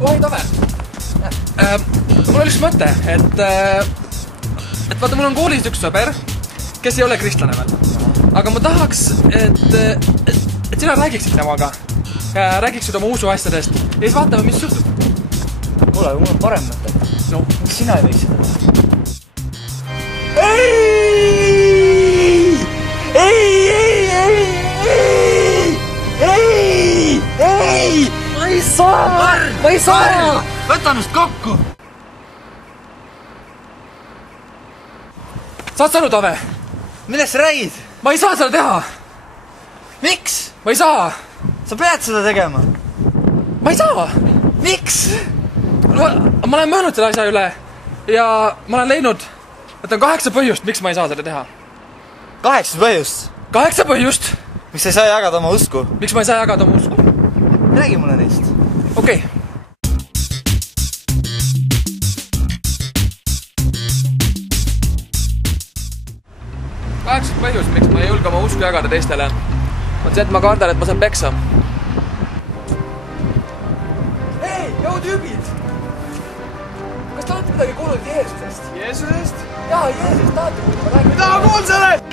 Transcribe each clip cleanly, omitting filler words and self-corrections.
oi, Tove! Mul oli üks mõte, et vaata, mul on koolis üks sõber, kes ei ole kristlane veel. Aga ma tahaks, et sina räägiksid temaga. Räägiksid oma usuasjadest. Ja siis vaatame, mis juhtub. Kuule, aga mul on parem mõte. No. Miks sina ei võiks seda? Ei! Ma ei saa! Ma ei saa! Võta ennast kokku! Saad sa aru, Tove? Millest sa räägid? Ma ei saa seda teha! Miks? Ma ei saa! Sa pead seda tegema! Ma ei saa! Miks? Ma olen mõelnud selle asja üle ja ma olen leidnud, et on 8 põhjust, miks ma ei saa seda teha. 8 põhjust? 8 põhjust! Miks sa ei saa jagada oma usku? Miks ma ei saa jagada oma usku? Räägi mulle neist. Okei. 8 põhjust, miks ma ei julge oma usku jagada teistele, on see, et ma kardan, et ma saan peksa. Hei, joo tüübid! Kas te olete midagi kuulnud Jeesusest? Jeesusest? Jaa, Jeesusest tahate kuulda, ma räägin. Mida ma kuul sellest?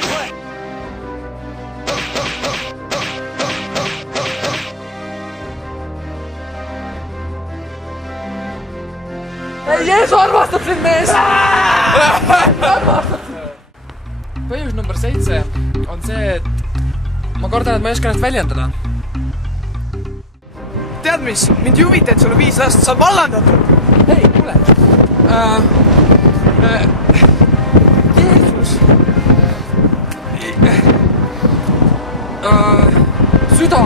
Ei, Jeesu armastab sind, mees! Armastab sind! Põhjus number 7 on see, et ma kardan, et ma ei oska ennast väljendada. Tead mis? Mind ei huvita, et sul on 5 last, sa oled vallandatud! Hei, kuule! Jeesus! Süda!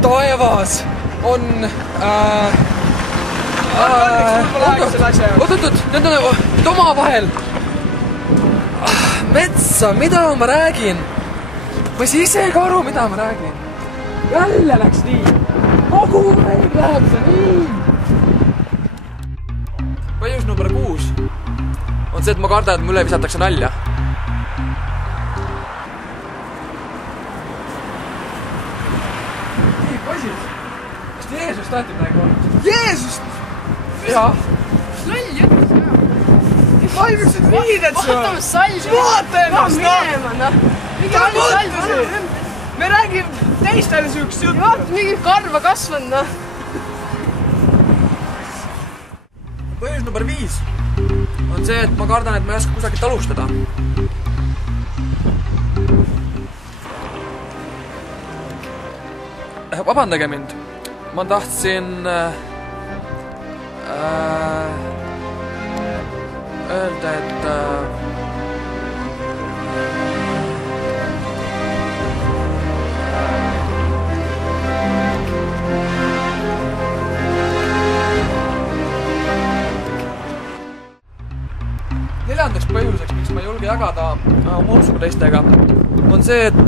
Taevas! On... Oot, need on oma vahel! Metsa, mida ma räägin? Ma ei saa ise ka aru, mida ma räägin. Jälle läks nii. Kogu aeg läheb see nii. Põhjus number 6 on see, et ma kardan, et mulle visatakse nalja. Hei, poisid! Kas te Jeesust tahate midagi olnud? Jeesust! Jaa. Loll jättis ära. Valmised riided sul! Vaatame salvi! Vaata ennast, minema, noh! Mingi Ta valmis salvi mõtlesid! anna. Me räägime teistele sihukest juttu! Vaata, mingi karva kasvanud, noh! Põhjus number 5 on see, et ma kardan, et ma ei oska kusagilt alustada. Vabandage mind. Ma tahtsin... öelda, et... Neljandaks põhjuseks, miks ma ei julge jagada oma usku teistega, on see, et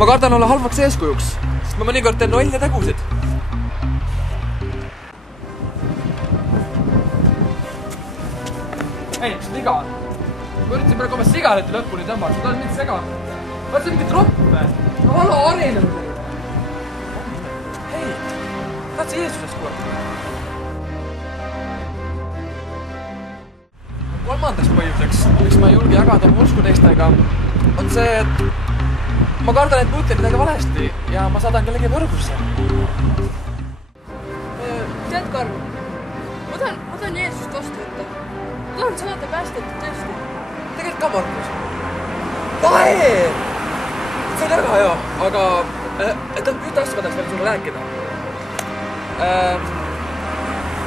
ma kardan olla halvaks eeskujuks, sest ma mõnikord teen lolle tegusid. Ei, mis liga on? Ma üritasin praegu oma sigareti lõpuni tõmmata, ta on mind seganud. Vaat see on mingi troppe. No hallo, arenenud teile. Hei, tahad sa Jeesusest kuulata? Kolmandaks põhjuseks, miks ma ei julge jagada oma usku teistega, on see, et ma kardan, et ma ütlen midagi valesti ja ma saadan kellegi võrgusse. Tead, Karl, ma tahan Jeesust vastu võtta. Ma tahan saada päästetud tõesti. Tegelikult ka, Markus. Vahe! See on väga hea, aga ühte asja ma tahaks veel sulle rääkida.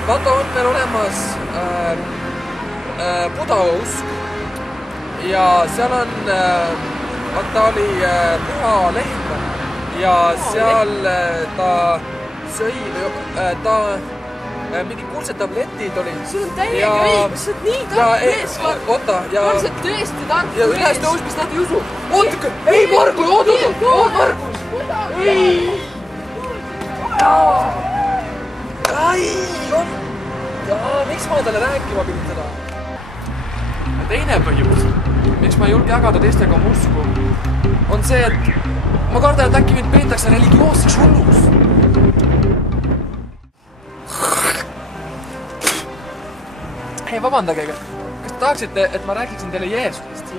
Vaata, on meil olemas Buda usk ja seal on, vaata oli püha lehm ja seal ta sõi, ta mingi kuldsed tabletid olid. Sul on täiega õigus, sa oled nii tark mees. Oota, ja... Sa oled tõesti tark mees. Ja üles tõusmist nad ei usu. Ootake! Ei, Margus! Oot, Margus! Ei! Ai! Miks ma talle rääkima pidin seda? Teine põhjus, miks ma ei julge jagada teistega oma usku, on see, et ma kardan, et äkki mind peetakse religioosseks hullus. ei, vabandage, kas te tahaksite, et ma räägiksin teile Jeesusest?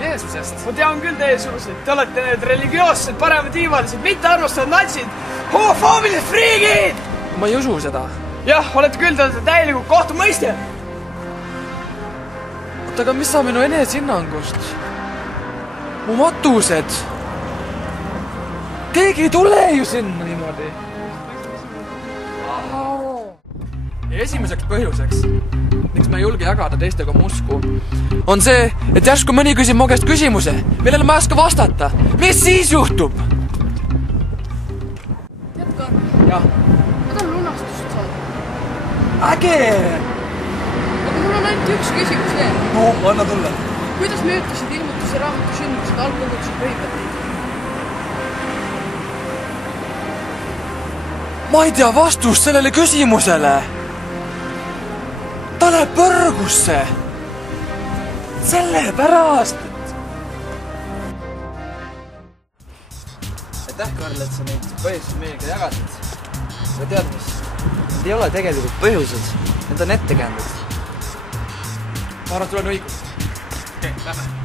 Jeesusest? Ma tean küll teie suusid. Te olete need religioossed, parematiivalised, mitte armastavad natsid. Homofoobilised friigid! Ma ei usu seda. Jah, olete küll, te olete täielikult kohtumõistja. Oota, aga mis saab minu eneshinnangust? Mu matused. Keegi ei tule ju sinna niimoodi. Ja esimeseks põhjuseks, miks ma ei julge jagada teistega mu usku, on see, et järsku mõni küsib mu käest küsimuse, millele ma ei oska vastata. Mis siis juhtub? Tead, Karl? Jah. Ma tahan lunastust saada. Äge! Aga mul on ainult üks küsimus veel. No, anna tulla. Kuidas mõjutasid ilmutuse raamatu sündmused algkoguduse põhimõtteid? Ma ei tea vastust sellele küsimusele. Ta läheb põrgusse. Sellepärast. Aitäh, Karl, et sa neid põhjuseid meiega jagasid. Aga tead mis? Need ei ole tegelikult põhjused. Need on ettekäänded. Ma arvan, et sul on õigus. Okei, lähme.